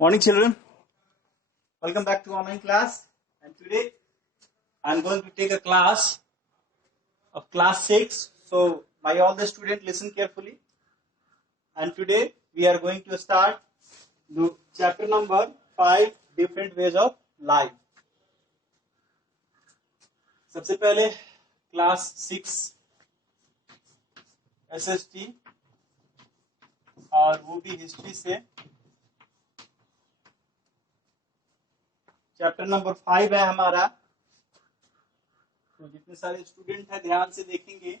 Morning, children. Welcome back to online class. And today I'm going to take a class of class 6. So, my all the students listen carefully. And today we are going to start the chapter number 5 different ways of life. सबसे पहले class 6 SST और वो भी history से chapter number 5 है हमारा। तो जितने सारे स्टूडेंट हैं ध्यान से देखेंगे,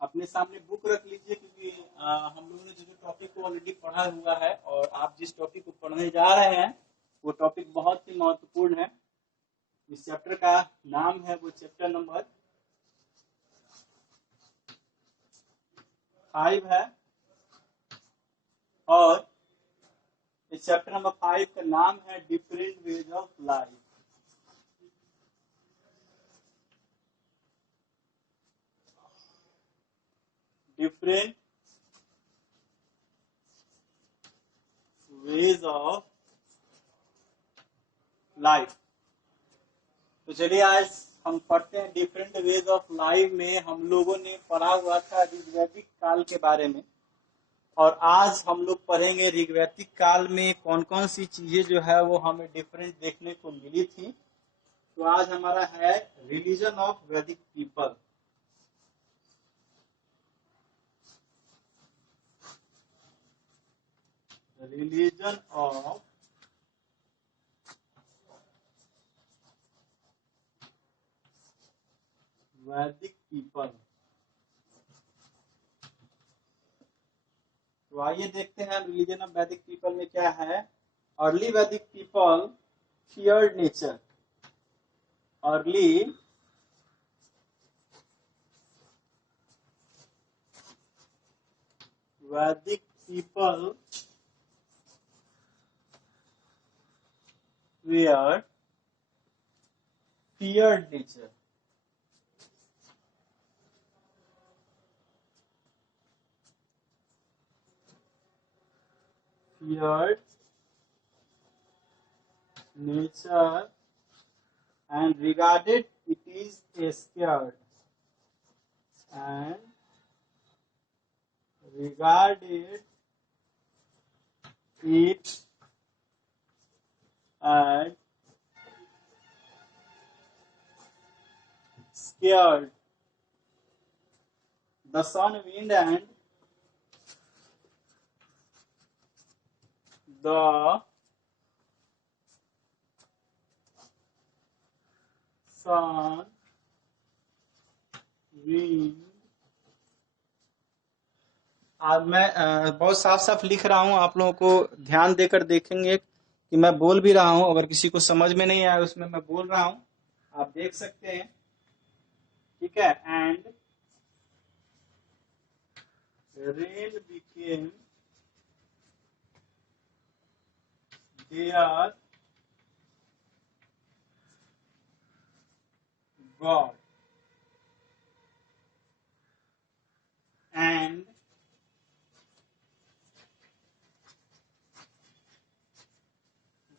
अपने सामने बुक रख लीजिए क्योंकि हम लोगों ने जो टॉपिक को ऑलरेडी पढ़ा हुआ है और आप जिस टॉपिक को पढ़ने जा रहे हैं वो टॉपिक बहुत ही महत्वपूर्ण है। इस चैप्टर का नाम है वो चैप्टर नंबर 5 है और इस चैप्टर नंबर 5 का नाम है different ways of life. Different ways of life. तो चलिए आज हम पढ़ते हैं डिफरेंट वेज ऑफ लाइफ में हम लोगों ने पढ़ा हुआ था ऋग्वैदिक काल के बारे में और आज हम लोग पढ़ेंगे ऋग्वैदिक काल में कौन कौन सी चीजें जो है वो हमें डिफरेंट देखने को मिली थी। तो आज हमारा है रिलीजन ऑफ वैदिक पीपल। रिलीजन ऑफ वैदिक पीपल। तो आइए देखते हैं रिलीजन ऑफ वैदिक पीपल में क्या है। अर्ली वैदिक पीपल फियर्ड नेचर। अर्ली वैदिक people were feared nature. Feared nature and regarded it is a scared and regarded it and scared. The sun, wind and the sun, wind। आज मैं बहुत साफ साफ लिख रहा हूँ, आप लोगों को ध्यान देकर देखेंगे कि मैं बोल भी रहा हूँ। अगर किसी को समझ में नहीं आया उसमें मैं बोल रहा हूँ, आप देख सकते हैं, ठीक है। And rain became their god and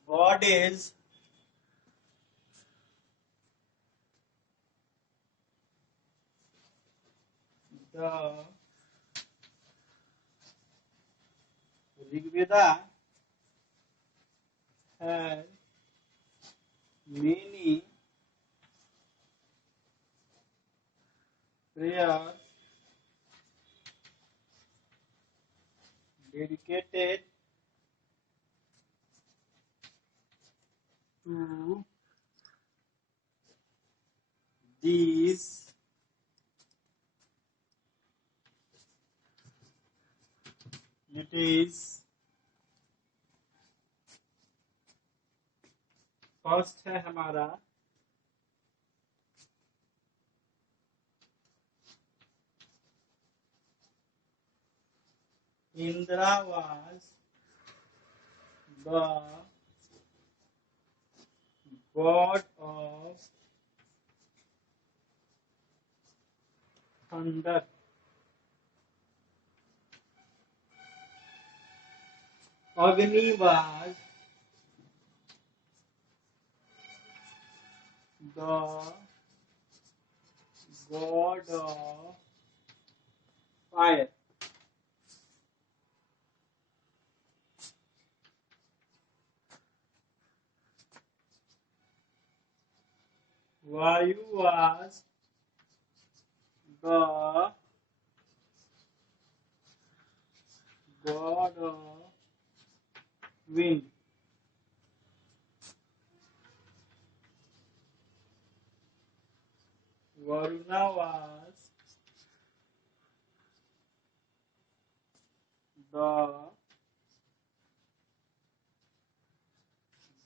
God is the Rigveda has many prayers dedicated to these deities। First है हमारा Indira was the god of thunder Agni was the god of fire. Vayu was the god of wind. Varuna was the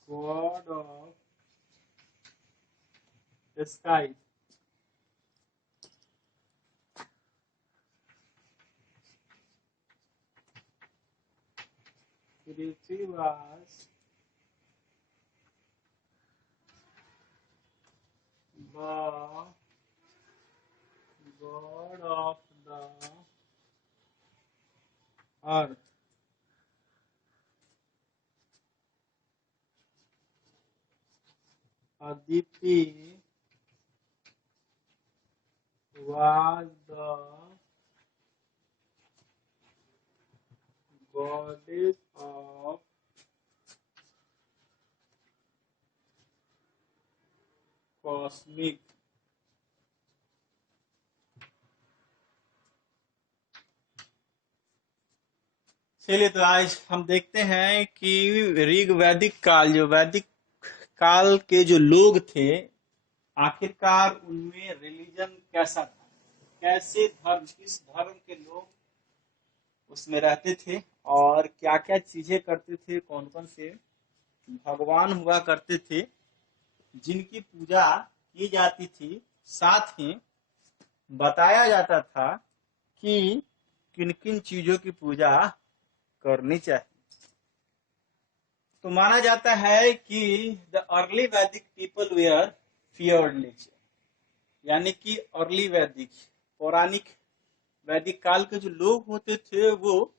god of the sky. Prithvi was the god of the earth. Aditi was the goddess of cosmic. चलिए तो आज हम देखते हैं कि ऋग वैदिक काल, जो वैदिक काल के जो लोग थे, आखिरकार उनमें रिलीजन कैसा था, कैसे धर्म, किस धर्म के लोग उसमें रहते थे और क्या क्या चीजें करते थे, कौन कौन से भगवान हुआ करते थे जिनकी पूजा की जाती थी। साथ ही बताया जाता था कि किन किन चीजों की पूजा करनी चाहिए। तो माना जाता है कि द अर्ली वैदिक पीपल वेयर फियर्ड नेचर, यानी कि अर्ली वैदिक, पौराणिक वैदिक काल के जो लोग होते थे वो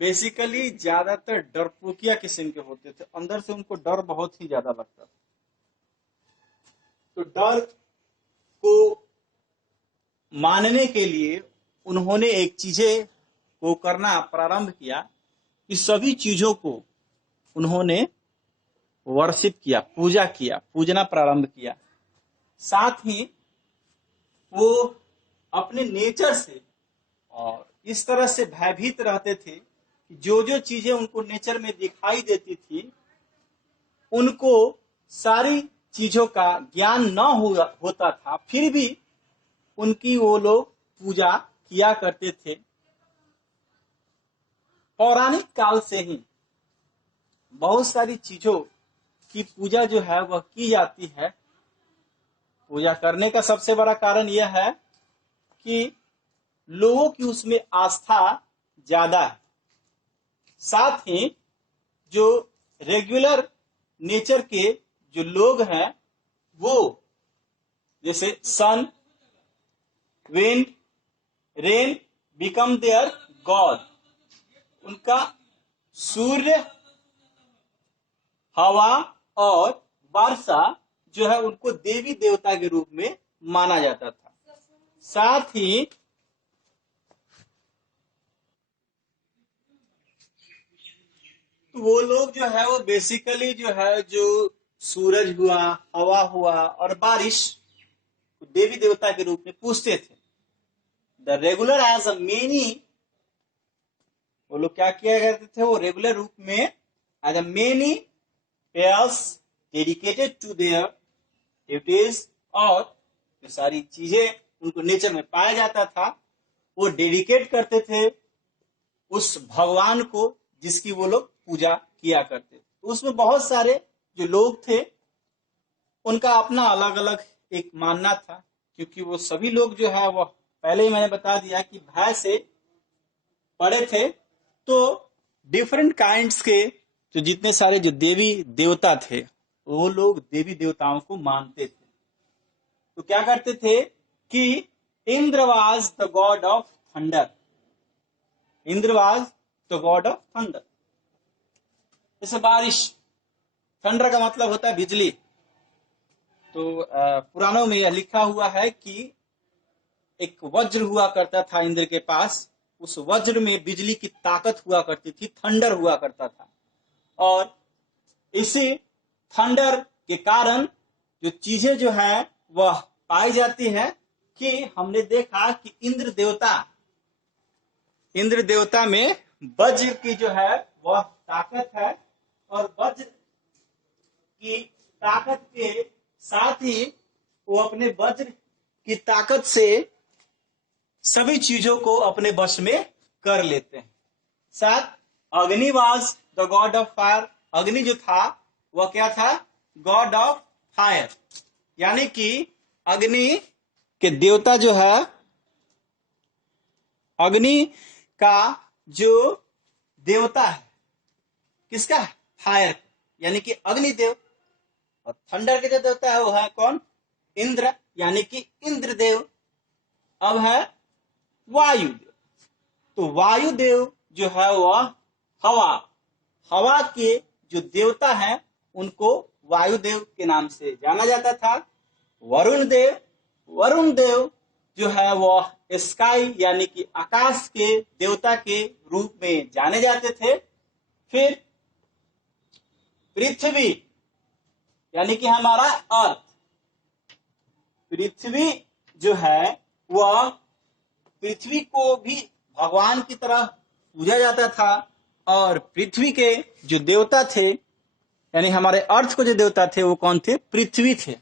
बेसिकली ज्यादातर डरपोकिया किस्म के होते थे, अंदर से उनको डर बहुत ही ज्यादा लगता था। तो डर को मानने के लिए उन्होंने एक चीजें को करना प्रारंभ किया कि सभी चीजों को उन्होंने वर्शिप किया, पूजा किया, पूजना प्रारंभ किया। साथ ही वो अपने नेचर से और इस तरह से भयभीत रहते थे कि जो जो चीजें उनको नेचर में दिखाई देती थी उनको सारी चीजों का ज्ञान न होता था, फिर भी उनकी वो लोग पूजा किया करते थे। पौराणिक काल से ही बहुत सारी चीजों की पूजा जो है वह की जाती है। पूजा करने का सबसे बड़ा कारण यह है कि लोगों की उसमें आस्था ज्यादा है। साथ ही जो रेगुलर नेचर के जो लोग हैं वो जैसे sun, wind, rain become their god, उनका सूर्य, हवा और वर्षा जो है उनको देवी देवता के रूप में माना जाता था। साथ ही तो वो लोग जो है वो बेसिकली जो है जो सूरज हुआ, हवा हुआ और बारिश देवी देवता के रूप में पूजते थे। The regular as a many, वो लोग क्या किया करते थे, वो रेगुलर रूप में as a many pairs dedicated to their duties, और जो सारी चीजें उनको नेचर में पाया जाता था वो डेडिकेट करते थे उस भगवान को जिसकी वो लोग पूजा किया करते। तो उसमें बहुत सारे जो लोग थे उनका अपना अलग अलग एक मानना था, क्योंकि वो सभी लोग जो है वो पहले ही मैंने बता दिया कि भय से पड़े थे। तो डिफरेंट काइंड्स के जो जितने सारे जो देवी देवता थे वो लोग देवी देवताओं को मानते थे। तो क्या करते थे कि Indra was the God of thunder, Indra was the God of thunder. जैसे बारिश, थंडर का मतलब होता है बिजली। तो पुराणों में यह लिखा हुआ है कि एक वज्र हुआ करता था इंद्र के पास, उस वज्र में बिजली की ताकत हुआ करती थी, थंडर हुआ करता था। और इसी थंडर के कारण जो चीजें जो है वह पाई जाती है कि हमने देखा कि इंद्र देवता में वज्र की जो है वह ताकत है, और वज्र की ताकत के साथ ही वो अपने वज्र की ताकत से सभी चीजों को अपने वश में कर लेते हैं। साथ अग्नि was the God of fire, अग्नि जो था वह क्या था? गॉड ऑफ फायर, यानी कि अग्नि के देवता जो है, अग्नि का जो देवता है किसका? फायर, यानी कि अग्निदेव। और थंडर के जो देवता है वो है कौन? इंद्र, यानी कि इंद्रदेव। अब है वायुदेव। तो वायुदेव जो है वह हवा के जो देवता हैं उनको वायुदेव के नाम से जाना जाता था। वरुण देव जो है वह स्काई यानी कि आकाश के देवता के रूप में जाने जाते थे। फिर पृथ्वी यानी कि हमारा अर्थ, पृथ्वी जो है वह, पृथ्वी को भी भगवान की तरह पूजा जाता था। और पृथ्वी के जो देवता थे, यानी हमारे अर्थ को जो देवता थे वो कौन थे? पृथ्वी थे।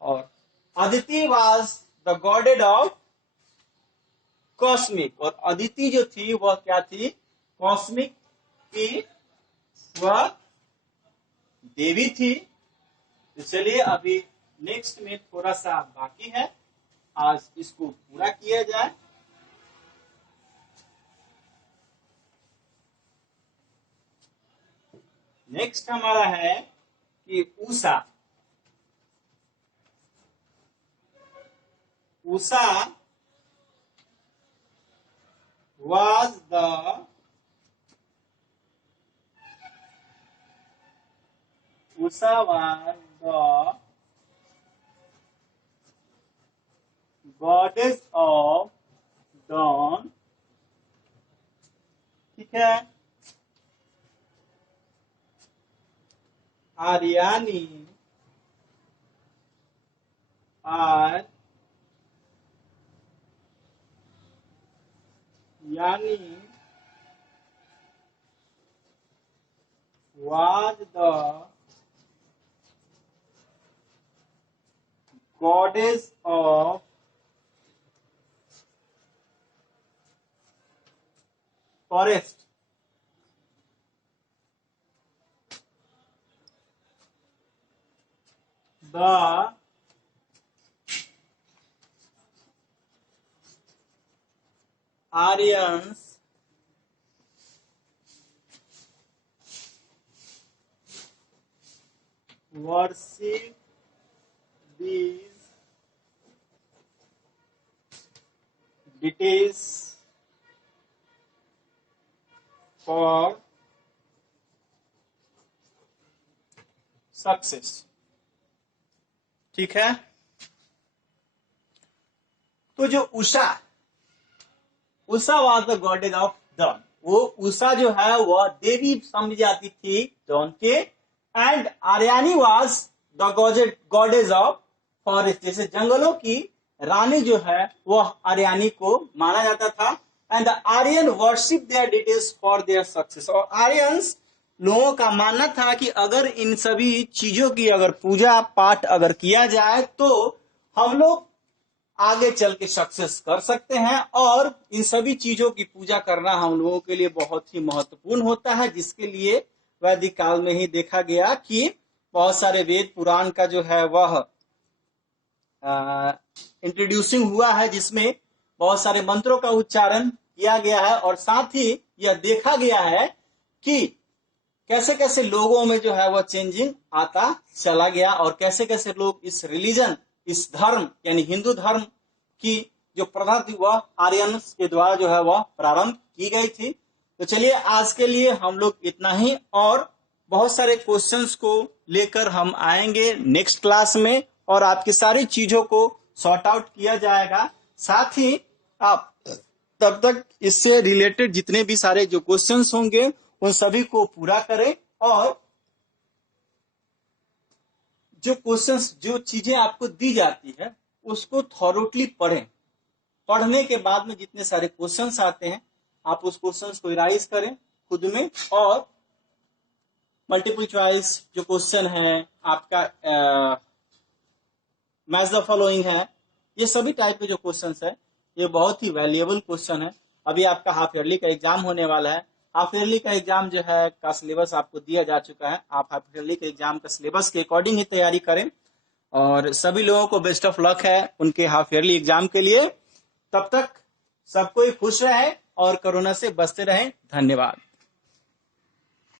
और Aditi was the godhead of cosmic, और अदिति जो थी वह क्या थी? कॉस्मिक की वह देवी थी। तो चलिए अभी नेक्स्ट में थोड़ा सा बाकी है, आज इसको पूरा किया जाए। नेक्स्ट हमारा है कि Usha was the goddess of dawn, ठीक है। आर्यानी was the goddess of forest, the Aryans worship these deities for success, ठीक है। तो जो Usha was the goddess of dawn, वो उषा जो है वह देवी समझी जाती थी डॉन के। And Aranyani was the goddess of forest, जैसे जंगलों की रानी जो है वह आर्यानी को माना जाता था। And the Aryan worship their details for their success, और आर्यंस लोगों का मानना था कि अगर इन सभी चीजों की अगर पूजा पाठ अगर किया जाए तो हम लोग आगे चल के सक्सेस कर सकते हैं। और इन सभी चीजों की पूजा करना हम लोगों के लिए बहुत ही महत्वपूर्ण होता है, जिसके लिए वैदिक काल में ही देखा गया कि बहुत सारे वेद पुराण का जो है वह इंट्रोड्यूसिंग हुआ है, जिसमें बहुत सारे मंत्रों का उच्चारण किया गया है। और साथ ही यह देखा गया है कि कैसे कैसे लोगों में जो है वह चेंजिंग आता चला गया, और कैसे कैसे लोग इस रिलीजन, इस धर्म यानी हिंदू धर्म की जो प्रथा थी वह आर्यंस के द्वारा जो है वह प्रारंभ की गई थी। तो चलिए आज के लिए हम लोग इतना ही, और बहुत सारे क्वेश्चंस को लेकर हम आएंगे नेक्स्ट क्लास में और आपकी सारी चीजों को सॉर्ट आउट किया जाएगा। साथ ही आप तब तक इससे रिलेटेड जितने भी सारे जो क्वेश्चंस होंगे उन सभी को पूरा करें और जो क्वेश्चंस जो चीजें आपको दी जाती है उसको थॉरोटली पढ़ें। पढ़ने के बाद में जितने सारे क्वेश्चंस आते हैं आप उस क्वेश्चंस को रिवाइज करें खुद में और मल्टीपल चॉइस जो क्वेश्चन है आपका मैच द फॉलोइंग है, ये सभी टाइप के जो क्वेश्चंस है ये बहुत ही वैल्यूएबल क्वेश्चन है। अभी आपका हाफ ईयरली का एग्जाम होने वाला है। हाफ ईयरली का एग्जाम जो है का सिलेबस आपको दिया जा चुका है। आप हाफ ईयरली के एग्जाम का सिलेबस के अकॉर्डिंग ही तैयारी करें और सभी लोगों को बेस्ट ऑफ लक है उनके हाफ ईयरली एग्जाम के लिए। तब तक सब कोई खुश रहे और कोरोना से बचते रहें। धन्यवाद।